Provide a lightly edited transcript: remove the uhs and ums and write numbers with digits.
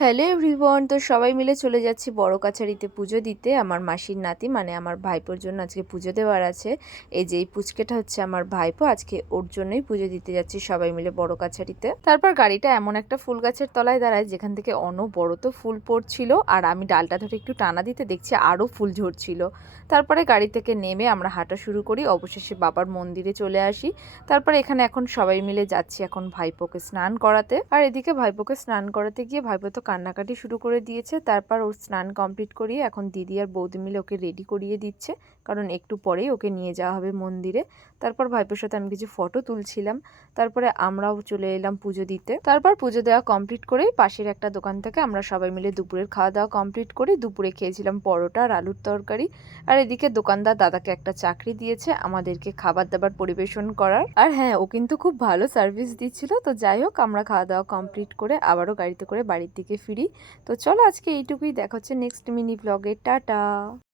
Hello everyone, তো সবাই মিলে চলে যাচ্ছি বড় কাছারিতে পুজো দিতে। আমার মাসির নাতি মানে আমার ভাইপোর জন্য আজকে পুজো দেওয়ার আছে। এই যে এই পুচকেটা হচ্ছে আমার ভাইপো, আজকে ওর জন্যই পুজো দিতে যাচ্ছি সবাই মিলে বড় কাছারিতে। তারপর গাড়িটা এমন একটা ফুল গাছের তলায় দাঁড়ায় যেখান থেকে অনবরত ফুল পড়ছিল, আর আমি ডালটা ধরে একটু টানা দিতে দেখছি আরও ফুল ঝরছিল। তারপরে গাড়ি থেকে নেমে আমরা হাঁটা শুরু করি, অবশেষে বাবার মন্দিরে চলে আসি। তারপরে এখানে এখন সবাই মিলে যাচ্ছি এখন ভাইপোকে স্নান করাতে। আর এদিকে ভাইপোকে স্নান করাতে গিয়ে ভাইপো তো কান্নাকাটি শুরু করে দিয়েছে। তারপর ওর স্নান কমপ্লিট করিয়ে এখন দিদি আর বৌদি মিলে ওকে রেডি করিয়ে দিচ্ছে, কারণ একটু পরেই ওকে নিয়ে যাওয়া হবে মন্দিরে। তারপর ভাইপোর সাথে আমি কিছু ফটো তুলছিলাম। তারপরে আমরাও চলে এলাম পুজো দিতে। তারপর পুজো দেওয়া কমপ্লিট করেই পাশের একটা দোকান থেকে আমরা সবাই মিলে দুপুরের খাওয়া দাওয়া কমপ্লিট করি। দুপুরে খেয়েছিলাম পরোটা আর আলুর তরকারি। আর এদিকে দোকানদার দাদাকে একটা চাকরি দিয়েছে আমাদেরকে খাবার দাবার পরিবেশন করার। আর হ্যাঁ, ও কিন্তু খুব ভালো সার্ভিস দিচ্ছিল। তো যাই হোক, আমরা খাওয়া দাওয়া কমপ্লিট করে আবারও গাড়িতে করে বাড়ির দিকে ফিরি। তো চলো আজকে এইটুকুই, দেখা হচ্ছে নেক্সট মিনি ব্লগে। টাটা।